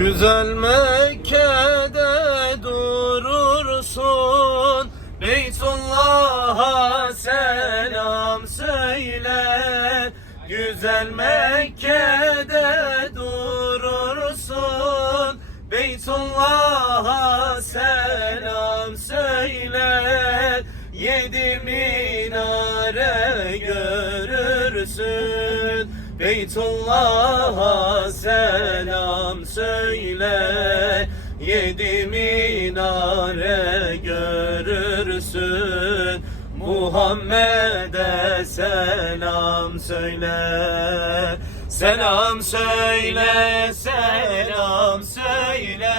Güzel Mekke'de durursun, Beytullah'a selam söyle. Güzel Mekke'de durursun, Beytullah'a selam söyle. 7 minare görürsün, Beytullah'a selam söyle. 7 minare görürsün, Muhammed'e selam söyle. Selam söyle, selam söyle,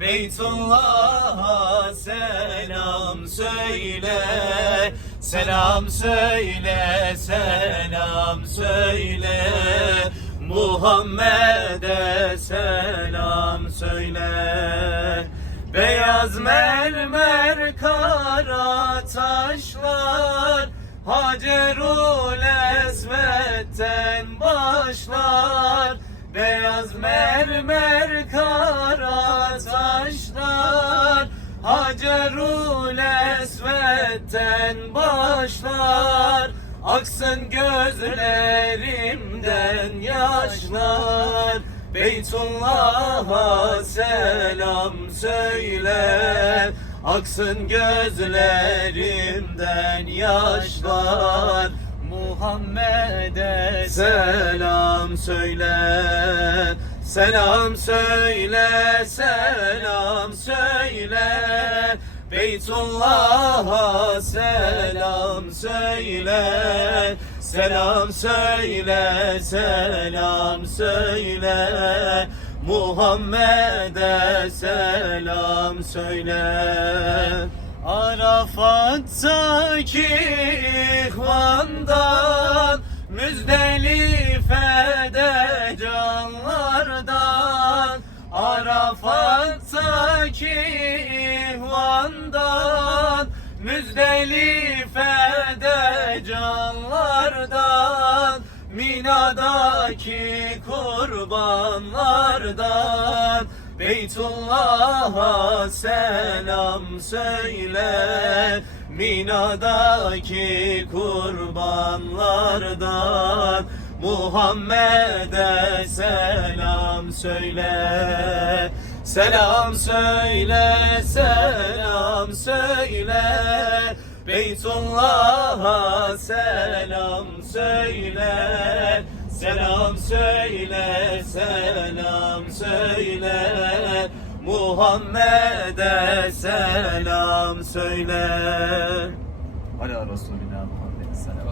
Beytullah'a selam söyle. Selam söyle, selam söyle, Muhammed'e selam söyle. Beyaz mermer kara taşlar, Hacerul Esved'den başlar. Beyaz mermer kara taşlar, Hacerul Esved'den başlar. Aksın gözlerimden yaşlar, Beytullah'a selam söyle. Aksın gözlerimden yaşlar, Muhammed'e selam söyle. Selam söyle, selam söyle, Beytullah'a selam söyle. Selam söyle, selam söyle, Muhammed'e selam söyle. Arafat'taki ihvandan, Müzdelife'de canlardan. Arafat'taki ihvandan, Müzdelife'de canlardan. Mina'daki kurbanlardan, Beytullah'a selam söyle. Mina'daki kurbanlardan, Muhammed'e selam söyle. Selam söyle, selam söyle, Beytullah'a selam söyle. Selam söyle, selam söyle, Muhammed'e selam söyle. Ala Resulina Muhammed selam.